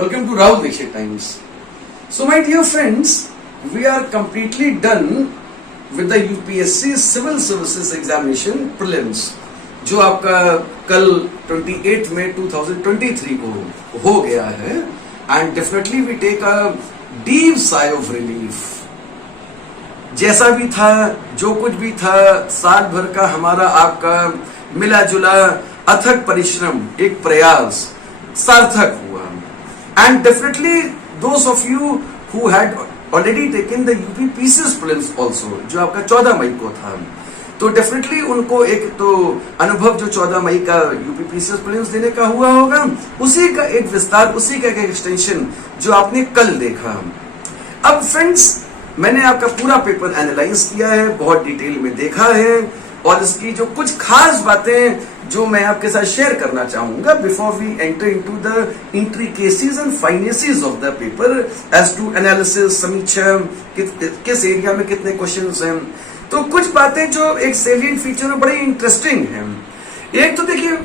Welcome to Rahul Dixit Times. So my dear friends, we are completely done with the UPSC Civil Services Examination Prelims, जो आपका कल 28 मई 2023 को हो गया है. And definitely we take a deep sigh of relief. जैसा भी था, जो कुछ भी था, साल भर का हमारा आपका मिला जुला अथक परिश्रम, एक प्रयास सार्थक हुआ. And definitely those of you who had already taken the UP PCS prelims also, जो आपका 14 मई को था, तो डेफिनेटली उनको एक तो अनुभव जो 14 मई का यूपी पीसीएस प्रीलिम्स देने का हुआ होगा, उसी का एक विस्तार, उसी का एक एक्सटेंशन जो आपने कल देखा. अब फ्रेंड्स, मैंने आपका पूरा पेपर एनालाइज किया है, बहुत डिटेल में देखा है, और इसकी जो कुछ खास बातें जो मैं आपके साथ शेयर करना चाहूंगा before we enter into the intricacies and finesses of the paper as to analysis, समीक्षा, किस एरिया में कितने क्वेश्चंस हैं. तो कुछ बातें जो एक सेलिएंट फीचर में बड़ी इंटरेस्टिंग है. एक तो देखिए,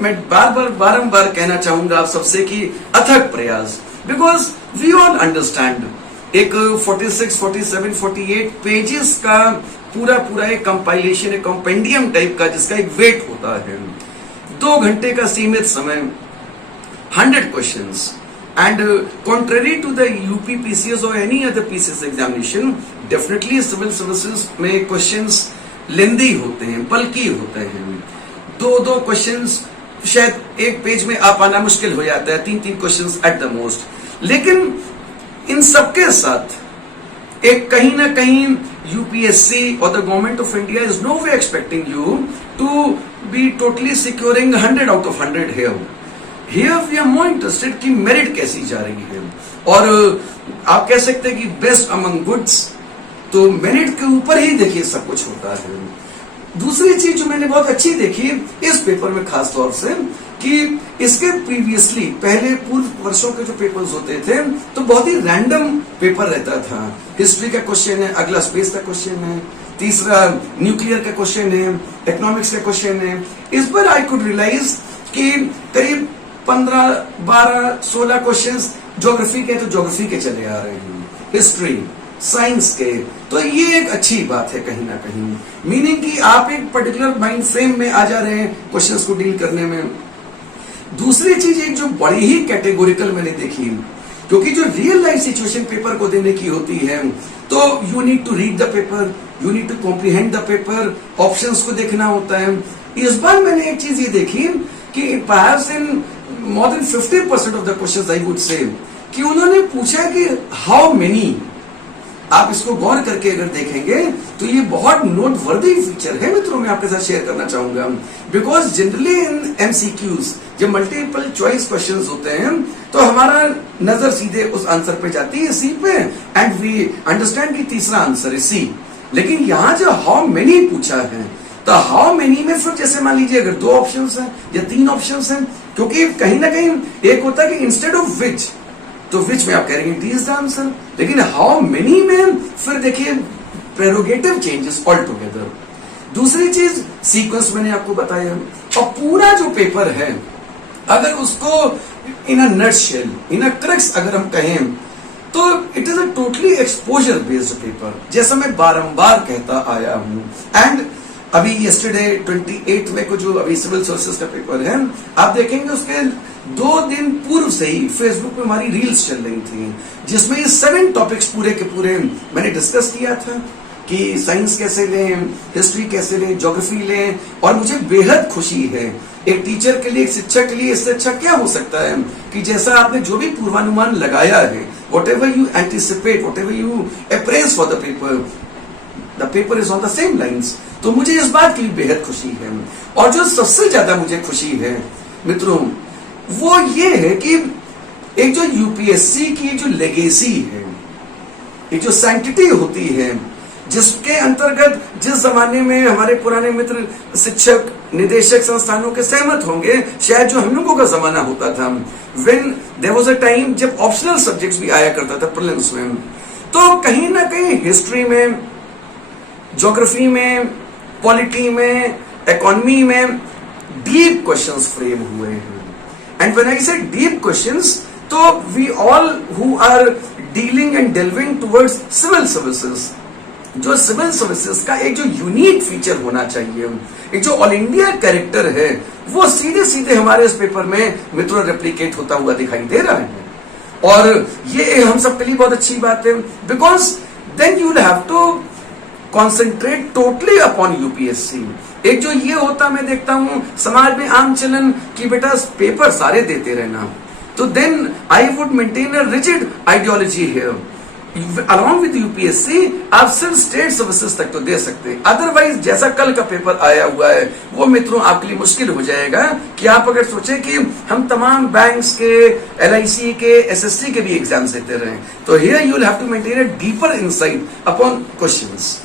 मैं बारंबार कहना चाहूंगा आप सबसे कि अथक प्रयास, बिकॉज वी ऑल अंडरस्टैंड एक 46, 47, 48 पेजेस का पूरा एक कंपाइलेशन, एक कॉम्पेंडियम टाइप का, जिसका एक वेट होता है, 2 घंटे का सीमित समय, 100 questions. And contrary to the UP PCS or any other PCS examination, definitely civil services में questions लेंदी होते हैं, बल्कि होते हैं. 2 क्वेश्चंस शायद एक पेज में आ पाना मुश्किल हो जाता है, 3 क्वेश्चंस एट द मोस्ट. लेकिन इन सबके साथ एक कहीं ना कहीं यूपीएससी और the government of India is no way expecting you to be totally securing 100 out of 100 here. Here we are more interested कि मेरिट कैसी जा रही है, और आप कह सकते हैं कि बेस्ट अमंग गुड्स, तो मेरिट के ऊपर ही देखिए सब कुछ होता है. दूसरी चीज जो मैंने बहुत अच्छी देखी इस पेपर में खास तौर से, कि इसके प्रीवियसली पहले पूर्व वर्षों के जो पेपर्स होते थे तो बहुत ही रैंडम पेपर रहता था. हिस्ट्री का क्वेश्चन है, अगला स्पेस का क्वेश्चन है, तीसरा न्यूक्लियर का क्वेश्चन है, इकोनॉमिक्स का क्वेश्चन है. इस पर आई कुड रियलाइज कि करीब 15, 12, 16 क्वेश्चंस ज्योग्राफी के, तो ज्योग्राफी के चले आ रहे हैं, हिस्ट्री, साइंस के. तो ये एक अच्छी बात है कहीं ना कहीं, मीनिंग कि आप एक पर्टिकुलर माइंड फ्रेम में आ जा रहे हैं क्वेश्चंस को डील करने में. दूसरी चीज एक जो बड़ी ही कैटेगोरिकल मैंने देखी, क्योंकि जो रियल लाइफ सिचुएशन पेपर को देने की होती है, तो you need to read the paper, you need to comprehend the paper, options को देखना होता है. इस बार मैंने एक चीज ये देखी कि perhaps in more than 50% of the questions I would say कि उन्होंने पूछा कि how many. आप इसको गौर करके अगर देखेंगे तो ये बहुत नोटवर्दी फीचर है मित्रों, मैं आपके साथ शेयर करना चाहूंगा. बिकॉज जनरली इन एमसीक्यूज जब मल्टीपल चॉइस क्वेश्चंस होते हैं तो हमारा नजर सीधे उस आंसर पे जाती है, सी पे, एंड वी अंडरस्टैंड कि तीसरा आंसर है सी. लेकिन यहाँ जो हाउ मेनी पूछा है, तो हाउ मेनी में फिर जैसे मान लीजिए अगर 2 ऑप्शंस हैं या 3 ऑप्शंस हैं, क्योंकि कहीं ना कहीं एक होता है कि इंस्टेड ऑफ विच, तो विच में आप कह रहे हैं डी इज द आंसर, लेकिन हाउ मेनी में फिर देखिए प्रेरोगेटिव चेंजेस ऑल टुगेदर. दूसरी चीज सीक्वेंस मैंने आपको बताया, और पूरा जो पेपर है अगर उसको इन a nutshell, in a crux अगर हम कहें, तो it is a totally exposure based paper, जैसा मैं बारंबार कहता आया हूं. एंड अभी यस्टरडे 28 में को जो अभी सिविल सर्विसेज का पेपर है, आप देखेंगे उसके 2 दिन पूर्व से ही फेसबुक पे हमारी रील्स चल रही थी, जिसमें ये 7 टॉपिक्स पूरे के पूरे मैंने डिस्कस किया था कि साइंस कैसे लें, हिस्ट्री कैसे लें, ज्योग्राफी लें. और मुझे बेहद खुशी है, एक टीचर के लिए, एक शिक्षक के लिए इससे अच्छा क्या हो सकता है कि जैसा आपने जो भी पूर्वानुमान लगाया है, what ever you anticipate, what ever you apprise for the paper is on the same lines. तो मुझे इस बात की बेहद खुशी है. और जो सबसे ज्यादा मुझे खुशी है मित्रों, वो ये है कि एक जो यूपीएससी की जो लेगेसी है, एक जो सैंक्टिटी होती है, जिसके अंतर्गत जिस जमाने में हमारे पुराने मित्र शिक्षक, निदेशक संस्थानों के सहमत होंगे, शायद जो हम लोगों का जमाना होता था, when there was a time जब ऑप्शनल सब्जेक्ट्स भी आया करता था प्रीलिम्स में, तो कहीं ना कहीं हिस्ट्री में, ज्योग्राफी में, पॉलिटी में, इकोनॉमी में डीप क्वेश्चंस फ्रेम हुए हैं. And when I say deep questions, तो we all who are dealing and delving towards civil services, जो सिविल सर्विसेज का एक जो यूनिक फीचर होना चाहिए, एक जो ऑल इंडिया कैरेक्टर है, वो सीधे सीधे हमारे इस पेपर में मित्रों रेप्लिकेट होता हुआ दिखाई दे रहा है। और ये हम सबके लिए बहुत अच्छी बात है, because then you will have to concentrate totally upon UPSC. एक जो ये होता मैं देखता हूं समाज में आम चलन कि बेटा पेपर सारे देते रहना, तो then I would maintain a rigid ideology here. Along with UPSC आप सिर्फ स्टेट सर्विसेज तक तो दे सकते हैं, अदरवाइज जैसा कल का पेपर आया हुआ है वो मित्रों आपके लिए मुश्किल हो जाएगा कि आप अगर सोचें कि हम तमाम बैंक्स के, एलआईसी के, एसएससी के भी एग्जाम्स देते रहे, तो here you will have to maintain a deeper insight upon questions.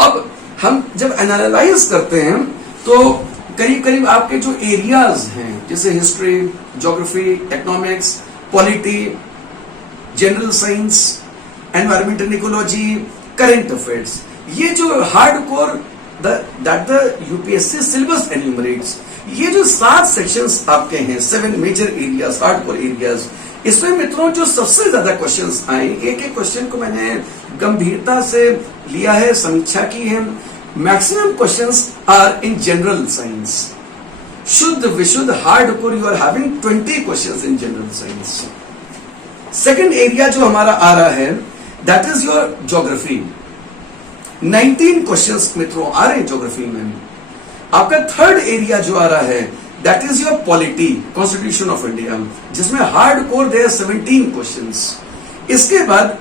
अब हम जब एनालाइज करते हैं तो करीब करीब आपके जो एरियाज हैं जैसे history, geography, economics, polity, general science, environmental ecology, current affairs, ये जो hardcore that the UPSC syllabus enumerates, ये जो 7 सेक्शंस आपके हैं, 7 मेजर एरियाज, हार्डकोर एरियाज, इसमें मित्रों जो सबसे ज्यादा क्वेश्चंस आए, एक एक क्वेश्चन को मैंने गंभीरता से लिया है, समीक्षा की है। Maximum questions are in general science, शुद्ध विशुद्ध hardcore you are having 20 questions in general science. Second area जो हमारा आ रहा है that is your geography, 19 questions मित्रों आ रहे हैं ज्योग्राफी में। आपका थर्ड एरिया जो आ रहा है that is your polity, constitution of India, जिसमें हार्ड कोर देयर 17 क्वेश्चंस। इसके बाद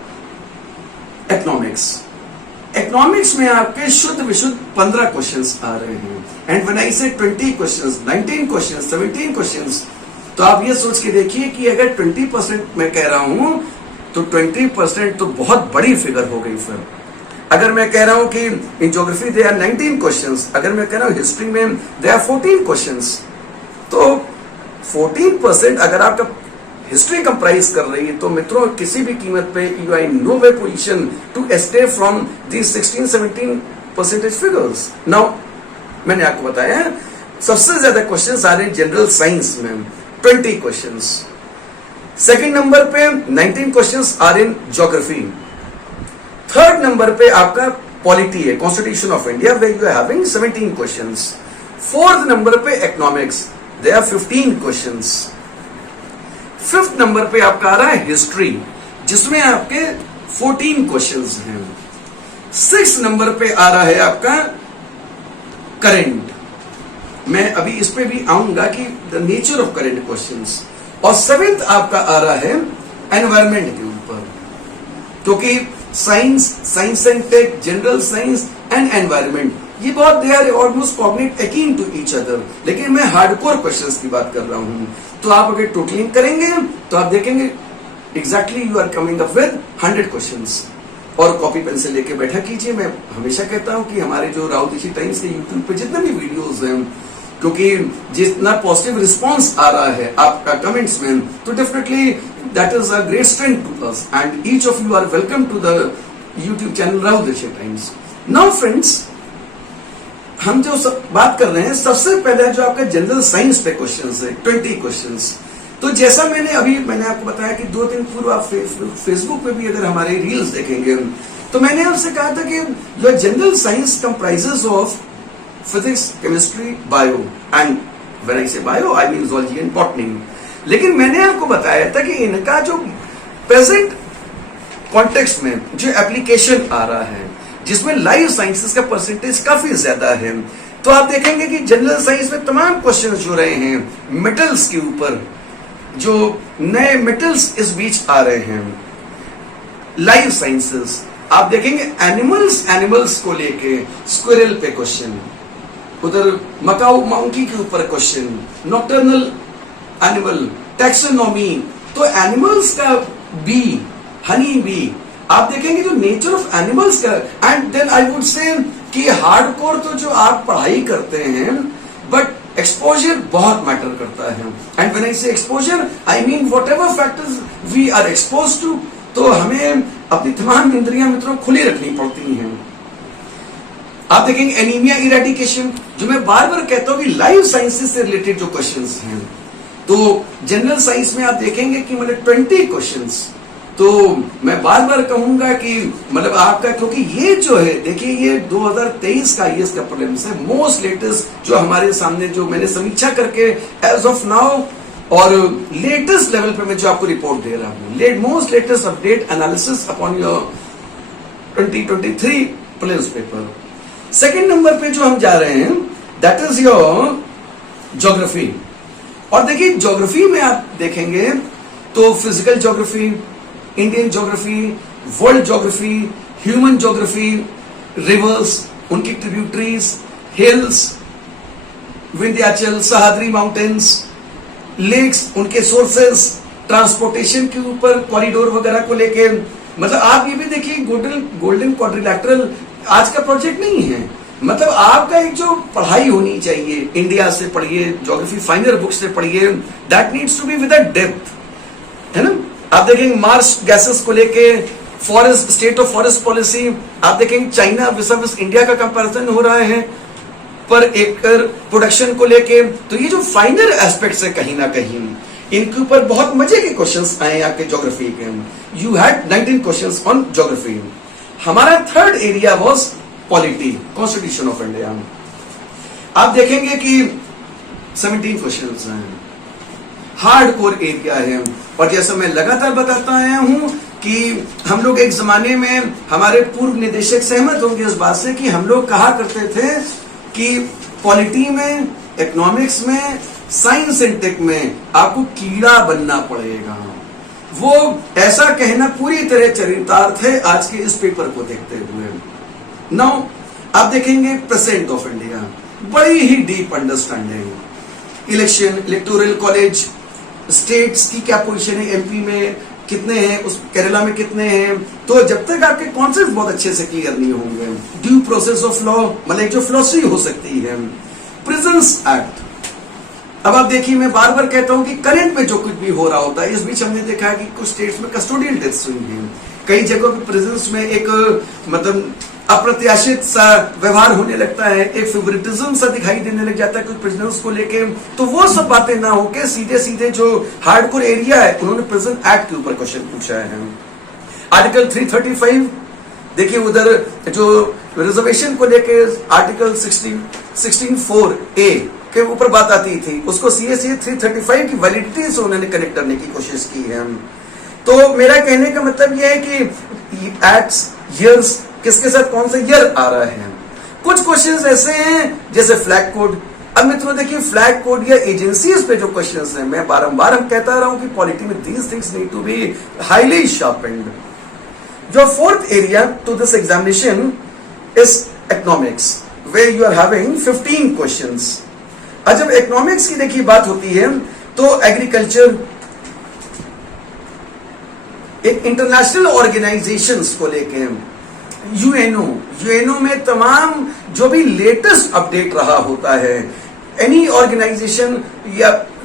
इकोनॉमिक्स, इकोनॉमिक्स में आपके शुद्ध विशुद्ध 15 क्वेश्चंस आ रहे हैं। एंड व्हेन आई से 20 क्वेश्चंस, 19 क्वेश्चंस, 17 क्वेश्चंस, तो आप ये सोच के देखिए कि अगर 20% मैं कह रहा हूं तो 20% तो बहुत बड़ी फिगर हो गई। फिर अगर मैं कह रहा हूं कि in geography they are 19 questions, अगर मैं कह रहा हूं हिस्ट्री में दे आर 14 क्वेश्चंस, तो 14% अगर आपका हिस्ट्री कंप्राइज कर रही है तो मित्रों किसी भी कीमत पे you are in no way position to escape from these 16-17% figures. Now मैंने आपको बताया सबसे ज्यादा क्वेश्चंस आ रहे हैं जनरल साइंस में, 20 क्वेश्चंस। सेकंड नंबर पे 19 questions are in geography. Third number पे आपका पॉलिटी है, constitution of India, where you are having 17 questions. Fourth number पे economics, there are 15 questions. Fifth number पे आपका आ रहा है हिस्ट्री, जिसमें आपके 14 क्वेश्चंस हैं। सिक्स्थ नंबर पे आ रहा है आपका करंट, मैं अभी इस पे भी आऊंगा कि the nature of current questions. और सेवेंथ आपका आ रहा है एनवायरमेंट के ऊपर, क्योंकि science and tech, general science and environment, ये बहुत they are almost cognate akin to each other, लेकिन मैं हार्डकोर क्वेश्चंस की बात कर रहा हूं। तो आप अगर टोटलिंग करेंगे तो आप देखेंगे exactly you are coming up with 100 questions. और कॉपी पेन से लेके बैठा कीजिए। मैं हमेशा कहता हूं कि हमारे जो राउत टाइम्स के यूट्यूब पे जितने भी वीडियोस हैं, क्योंकि जितना पॉजिटिव रिस्पांस आ रहा है आपका कमेंट्स में, तो definitely that is a great strength to us and each of you are welcome to the YouTube channel Raut Times. Now friends, हम जो बात कर रहे हैं, सबसे पहले जो आपका जनरल साइंस पे क्वेश्चंस है 20 क्वेश्चंस। तो जैसा मैंने आपको बताया कि 2 दिन पूर्व आप फेसबुक पे भी अगर हमारे रील्स देखेंगे, तो मैंने आपसे कहा था कि your general science comprises of physics, chemistry, bio, and when I say bio I mean zoology and botany. लेकिन मैंने आपको बताया था कि इनका जो प्रेजेंट कॉन्टेक्स्ट में जो एप्लीकेशन आ रहा है, जिसमें लाइफ साइंसेस का परसेंटेज काफी ज्यादा है, तो आप देखेंगे कि जनरल साइंस में तमाम क्वेश्चन जो रहे हैं मेटल्स के ऊपर, जो नए मेटल्स इस बीच आ रहे हैं। लाइफ साइंसेस आप देखेंगे एनिमल्स को लेके स्क्विरल पे क्वेश्चन, उधर मकाऊ मंकी के ऊपर क्वेश्चन, नॉक्टर्नल एनिमल, टैक्सोनॉमी, तो एनिमल्स का बी, हनी बी, आप देखेंगे जो नेचर ऑफ एनिमल्स का। And then I would say कि हार्डकोर तो जो आप पढ़ाई करते हैं, बट एक्सपोजर बहुत मैटर करता है। And when I say exposure I mean whatever factors we are expose to, तो हमें अपनी तमाम इंद्रियां मित्रों खुली रखनी पड़ती हैं। आप देखेंगे एनीमिया इरेडिकेशन, जो मैं बार बार कहता हूं कि लाइफ साइंसेस से रिलेटेड जो क्वेश्चंस हैं, तो जनरल साइंस में आप देखेंगे कि मतलब 20 क्वेश्चंस। तो मैं बार बार कहूंगा कि मतलब आपका, क्योंकि ये जो है देखिए ये 2023 का IAS का प्रीलिम्स है, मोस्ट लेटेस्ट जो हमारे सामने, जो मैंने समीक्षा करके एज ऑफ नाउ और लेटेस्ट लेवल पे मैं जो आपको रिपोर्ट दे रहा हूं, most latest update analysis upon your 2023 prelims paper. Second number पे जो हम जा रहे हैं दैट इज योर ज्योग्राफी। और देखिए ज्योग्राफी में आप देखेंगे तो physical geography, Indian geography, world geography, human geography, rivers, उनकी tributaries, hills, Vindhyachal, Sahyadri mountains, lakes, उनके सोर्सेस, ट्रांसपोर्टेशन के ऊपर कॉरिडोर वगैरह को लेके, मतलब आप ये भी देखिए गोल्डन क्वाड्रिलैटरल आज का प्रोजेक्ट नहीं है। मतलब आपका एक जो पढ़ाई होनी चाहिए, इंडिया से पढ़िए, ज्योग्राफी फाइनल बुक से पढ़िए, that needs to be with a depth, है ना। आप देखेंगे मार्स गैसेस को लेके, forest, state of forest policy, आप देखेंगे चाइना वर्सेस इंडिया का कंपैरिजन हो रहा है पर एकड़ प्रोडक्शन को लेके। तो ये जो फाइनल एस्पेक्ट्स है कहीं ना कहीं, इनके ऊपर बहुत मजे के क्वेश्चंस आए आपके ज्योग्राफी के। You had 19 questions on geography. हमारा third area was polity, constitution of India. आप देखेंगे कि 17 क्वेश्चंस हैं, हार्ड कोर एरिया है। और जैसा मैं लगातार बताता आया हूं कि हम लोग एक जमाने में, हमारे पूर्व निदेशक सहमत होंगे इस बात से, कि हम लोग कहा करते थे कि पॉलिटी में, इकोनॉमिक्स में, साइंस एंड टेक में आपको कीड़ा बनना पड़ेगा। वो ऐसा कहना पूरी तरह चरितार्थ है आज के इस पेपर को देखते हुए। नाउ आप देखेंगे प्रेसिडेंट ऑफ इंडिया, बड़ी ही deep understanding, election, electoral college, states की क्या पोजीशन है, एमपी में कितने हैं, उस केरला में कितने हैं। तो जब तक आपके कॉन्सेप्ट बहुत अच्छे से क्लियर नहीं होंगे, ड्यू प्रोसेस ऑफ लॉ, मतलब जो फिलोसफी हो सकती है, प्रिजन्स एक्ट। अब आप देखिए, मैं बार बार कहता हूं कि करंट में जो कुछ भी हो रहा होता है, इस बीच हमने देखा है कि कुछ स्टेट्स में कस्टोडियल डेथ्स हुई हैं, कई जगहों पे प्रिजन्स में एक मतलब अप्रत्याशित सा व्यवहार होने लगता है, एक फेवरेटिज्म सा दिखाई देने लग जाता है कुछ प्रिजनर्स को लेके। तो वो सब बातें ना होके सीधे सीधे जो हार्डकोर एरिया है, उन्होंने प्रिजन एक्ट के ऊपर क्वेश्चन पूछा है। आर्टिकल 335 देखिए, उधर जो रिजर्वेशन को लेके आर्टिकल 16(4)(a) के ऊपर बात आती थी, उसको CACA 335 की वैलिडिटी से उन्होंने कनेक्ट करने की कोशिश की है। तो मेरा कहने का मतलब यह है कि एक्ट्स, ईयर्स, किसके साथ कौन सा ईयर आ रहा है। कुछ क्वेश्चंस ऐसे हैं जैसे फ्लैग कोड। अब मित्रों देखिए, फ्लैग कोड या एजेंसीज पे जो क्वेश्चंस हैं, मैं बारंबार हम कहता रहा हूं कि पॉलिटी में these things need to be highly sharpened. जो fourth area to this examination is economics, where you are having 15 questions. और जब इकोनॉमिक्स की देखिए बात होती है तो एग्रीकल्चर, एक इंटरनेशनल ऑर्गेनाइजेशंस को लेके, यूएनओ में तमाम जो भी लेटेस्ट अपडेट रहा होता है, एनी ऑर्गेनाइजेशन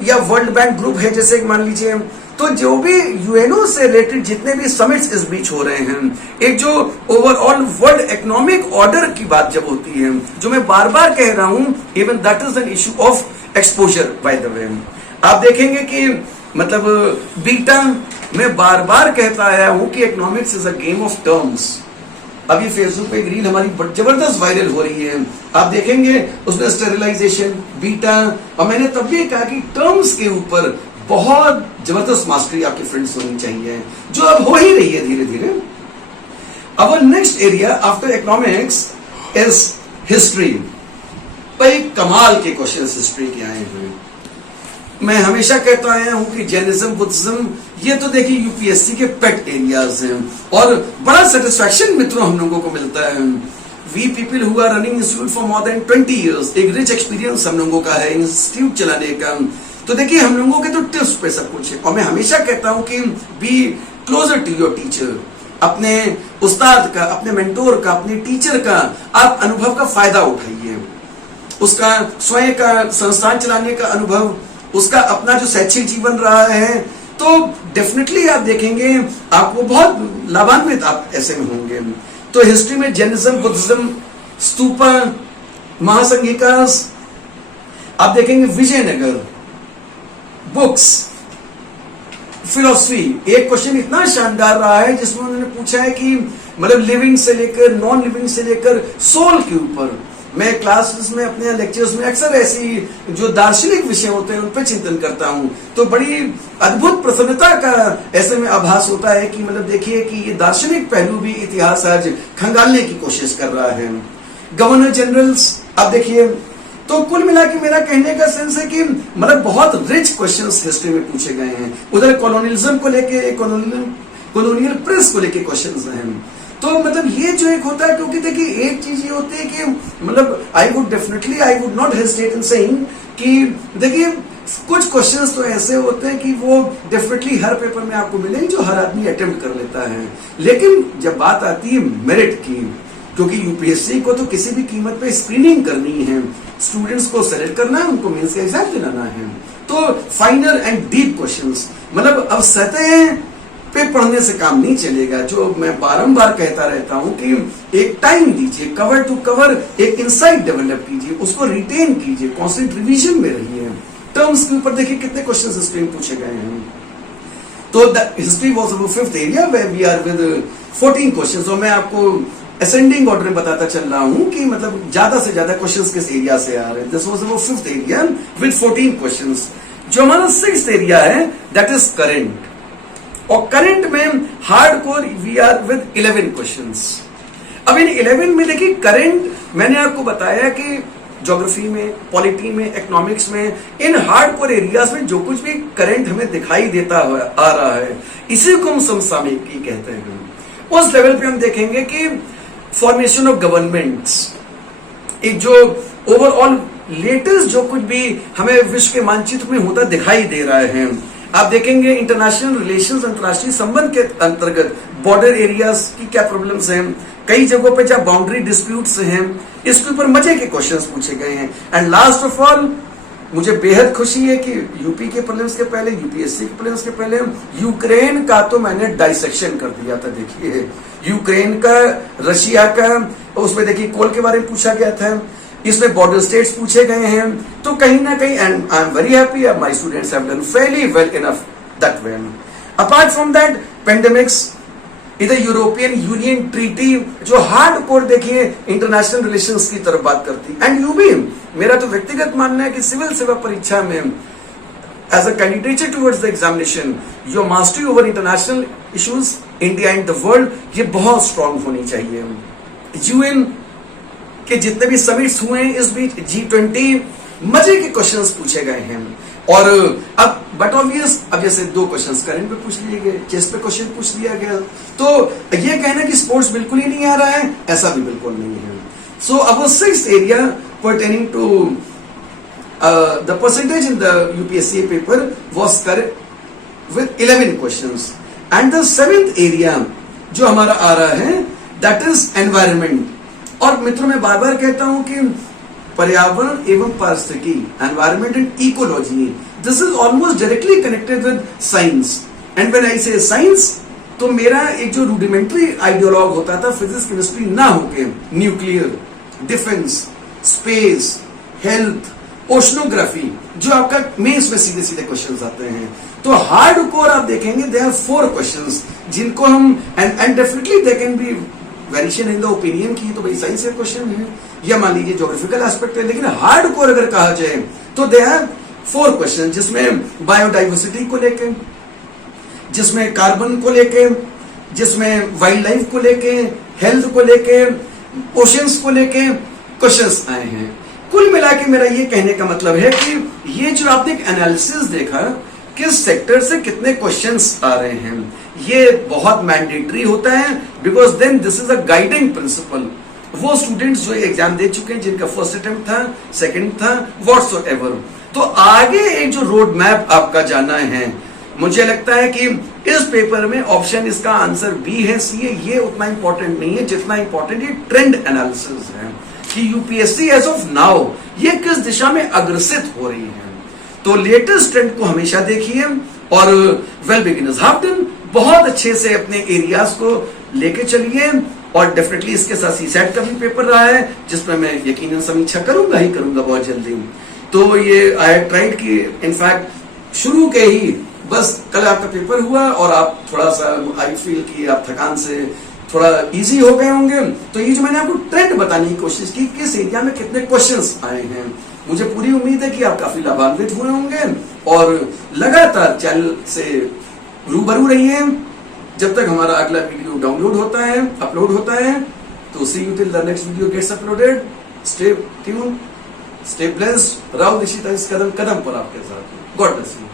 या वर्ल्ड बैंक ग्रुप है जैसे मान लीजिए, तो जो भी यूएनओ से रिलेटेड जितने भी समिट्स इस बीच हो रहे हैं, एक जो ओवरऑल वर्ल्ड इकोनॉमिक ऑर्डर की बात जब होती है, जो मैं बार बार कह रहा हूं, even that is an issue of exposure by the way. आप देखेंगे कि मतलब बीटा, मैं बार बार कहता आया हूं कि economics is a game of terms. अभी फेसबुक पे एक रील हमारी जबरदस्त वायरल हो रही है, आप देखेंगे उसमें स्टेरिलाइजेशन, बीटा, और मैंने तब भी कहा कि टर्म्स के ऊपर बहुत जबरदस्त मास्टरी आपके फ्रेंड्स होनी चाहिए, जो अब हो ही रही है धीरे धीरे। Our next area after economics is history. भाई कमाल के क्वेश्चन हिस्ट्री के आए हैं। मैं हमेशा कहता आया हूं कि जैनिज्म, बुद्धिज्म, ये तो देखिए यूपीएससी के पेट एरियाज हैं, और बड़ा सेटिस्फैक्शन मित्रों हम लोगों को मिलता है। We people who are running institute for more than 20 years, एक रिच एक्सपीरियंस हम लोगों का है इंस्टीट्यूट चलाने का। तो देखिए हम लोगों के तो टिप्स पे सब कुछ है, और मैं हमेशा कहता हूं कि be closer to your teacher, अपने उस्ताद का, अपने मेंटोर का, अपने टीचर का आप अनुभव का फायदा उठाइए। उसका स्वयं का संस्थान चलाने का अनुभव, उसका अपना जो शैक्षिक जीवन रहा है, तो डेफिनेटली आप देखेंगे आपको बहुत लाभान्वित आप ऐसे में होंगे। तो हिस्ट्री में जैनिज्म, बुद्धिज्म, स्तूपा, महासंघिकास, आप देखेंगे विजयनगर, बुक्स, फिलोसफी, एक क्वेश्चन इतना शानदार रहा है जिसमें उन्होंने पूछा है कि मतलब लिविंग से लेकर नॉन लिविंग से लेकर सोल के ऊपर। मैं क्लासेस में अपने लेक्चर्स में अक्सर ऐसी जो दार्शनिक विषय होते हैं उन पर चिंतन करता हूं, तो बड़ी अद्भुत प्रसन्नता का ऐसे में आभास होता है कि मतलब देखिए कि ये दार्शनिक पहलू भी इतिहास आज खंगालने की कोशिश कर रहा है। गवर्नर जनरल्स, अब देखिए, तो कुल मिला के मेरा कहने का सेंस है कि मतलब बहुत रिच क्वेश्चंस हिस्ट्री में पूछे गए हैं। उधर कॉलोनियलिज्म को लेके, कॉलोनियल प्रेस को लेके क्वेश्चंस हैं। तो मतलब ये जो एक होता है, क्योंकि देखिए एक चीज ये होती है कि मतलब I would not hesitate in saying कि देखिए कुछ क्वेश्चंस तो ऐसे होते हैं कि वो डेफिनेटली हर पेपर में आपको मिलेंगे जो हर आदमी अटेम्प्ट कर लेता है, लेकिन जब बात आती है मेरिट की, क्योंकि यूपीएससी को तो किसी भी कीमत पे स्क्रीनिंग करनी है, स्टूडेंट्स को सेलेक्ट करना है, उनको मेंस का एग्जाम दिलाना है, तो फाइनल एंड डीप क्वेश्चंस, मतलब अब सतह पे पढ़ने से काम नहीं चलेगा। जो मैं बारंबार कहता रहता हूं कि एक टाइम दीजिए, कवर टू कवर एक इंसाइट डेवलप कीजिए, उसको रिटेन कीजिए, कांस्टेंट रिवीजन में रहिए। टर्म्स के ऊपर देखिए कितने क्वेश्चंस हिस्ट्री में पूछे गए हैं। तो the history was our fifth area where we are with 14 questions, और मैं आपको असेंडिंग ऑर्डर में बताता चल रहा हूं कि मतलब ज्यादा से ज्यादा क्वेश्चंस किस एरिया से आ रहे हैं। This was our fifth area with 14 questions. जो हमारा सिक्स्थ एरिया है दैट इज करंट, और करंट में hardcore we are with 11 questions. अब इन 11 में देखिए करंट, मैंने आपको बताया कि ज्योग्राफी में, पॉलिटी में, इकोनॉमिक्स में, इन हार्डकोर एरियाज में जो कुछ भी करंट हमें दिखाई देता आ रहा है, इसी को हम समसामयिकी कहते हैं। उस लेवल पे हम देखेंगे कि फॉर्मेशन ऑफ गवर्नमेंट्स, एक जो ओवरऑल लेटेस्ट जो कुछ भी हमें विश्व के मानचित्र में होता दिखाई दे रहा है, आप देखेंगे इंटरनेशनल रिलेशंस, अंतर्राष्ट्रीय संबंध के अंतर्गत बॉर्डर एरियाज की क्या प्रॉब्लम्स हैं, कई जगहों पे जब बाउंड्री डिस्प्यूट्स हैं, इसके ऊपर मजे के क्वेश्चंस पूछे गए हैं। एंड लास्ट ऑफ ऑल मुझे बेहद खुशी है कि यूपी के प्रीलिम्स के पहले, यूपीएससी के प्रीलिम्स के पहले यूक्रेन का तो मैंने डाइसेक्शन कर दिया था। देखिए यूक्रेन का, रशिया का, उसमें देखिए कोल के बारे में पूछा गया था, इसमें बॉर्डर स्टेट्स पूछे गए हैं, तो कहीं ना कहीं and I am very happy my students have done fairly well enough that way. Apart from that pandemics, इधर यूरोपियन यूनियन ट्रीटी जो हार्ड कोर देखिए इंटरनेशनल रिलेशंस की तरफ बात करती, एंड यू भी, मेरा तो व्यक्तिगत मानना है कि सिविल सेवा परीक्षा में as a candidate towards the examination your mastery over international issues, India and the world, ये बहुत स्ट्रांग होनी चाहिए। यूएन के जितने भी समिट्स हुए हैं इस बीच, G20, मजे के क्वेश्चंस पूछे गए हैं। और अब बट ऑब्वियस, अब जैसे 2 क्वेश्चंस करंट पे पूछ लिए गए, चेस पे क्वेश्चन पूछ लिया गया, तो ये कहना कि स्पोर्ट्स बिल्कुल ही नहीं आ रहा है, ऐसा भी बिल्कुल नहीं है। सो अब 6th area pertaining to the percentage in the UPSC paper was correct with 11 questions. And the 7th area जो हमारा आ रहा है दैट इज एनवायरमेंट। और मित्रों, मैं बार बार कहता हूं कि पर्यावरण एवं पारिस्थितिकी, environment and ecology, this is almost directly connected with science. And when I से साइंस, तो मेरा एक जो रूडिमेंट्री आइडियोलॉग होता था फिजिक्स केमिस्ट्री ना होके nuclear, defence, space, health, oceanography, जो आपका मेंस में सीधे सीधे क्वेश्चंस आते हैं, तो हार्ड कोर आप देखेंगे दे आर 4 क्वेश्चंस जिनको हम and definitely they can be variation in the opinion की, तो भाई साइंस का क्वेश्चन है या मान लीजिए ज्योग्राफिकल एस्पेक्ट है, लेकिन हार्ड कोर अगर कहा जाए तो दे आर 4 क्वेश्चन, जिसमें बायोडाइवर्सिटी को लेके, जिसमें कार्बन को लेके, जिसमें वाइल्ड लाइफ को लेके, हेल्थ को लेके, ओशंस को लेके क्वेश्चंस आए हैं। कुल मिला के मेरा ये कहने का मतलब है कि ये जो आपने एक एनालिसिस देखा किस सेक्टर से कितने क्वेश्चंस आ रहे हैं, ये बहुत मैंडेटरी होता है, because then this is a guiding principle. वो स्टूडेंट्स जो एग्जाम दे चुके हैं, जिनका फर्स्ट अटेम्प्ट था, सेकंड था, व्हाट्सएवर, तो आगे एक जो रोड मैप आपका जाना है, मुझे लगता है कि इस पेपर में ऑप्शन इसका आंसर बी है, सी है, ये उतना इंपॉर्टेंट नहीं है जितना इंपॉर्टेंट ये ट्रेंड एनालिसिस है कि यूपीएससी एज ऑफ नाउ ये किस दिशा में अग्रसित हो रही है। तो लेटेस्ट ट्रेंड को हमेशा देखिए और वेल बिगिनर्स हाफ डन, बहुत अच्छे से अपने एरियाज को लेके चलिए। और डेफिनेटली इसके साथ सीसैट का भी पेपर रहा है जिसमें मैं यकीनन समीक्षा करूंगा ही करूंगा बहुत जल्दी। तो ये आई हैव ट्राइड कि इनफैक्ट शुरू के ही बस कल आपका पेपर हुआ और आप थोड़ा सा आई फील कि आप थकान से थोड़ा इजी हो गए होंगे, तो ये जो मैंने आपको ट्रेंड बताने की कोशिश की किस एरिया में कितने क्वेश्चंस आए हैं, मुझे पूरी उम्मीद है कि आप काफी लाभान्वित हुए होंगे और लगातार चैनल से रूबरू रहिए जब तक हमारा अगला वीडियो डाउनलोड होता है, अपलोड होता है। तो see you till the next video gets uploaded. Stay tune, stay blessed. Rahul Nishita इस कदम कदम पर आपके साथ। God bless you.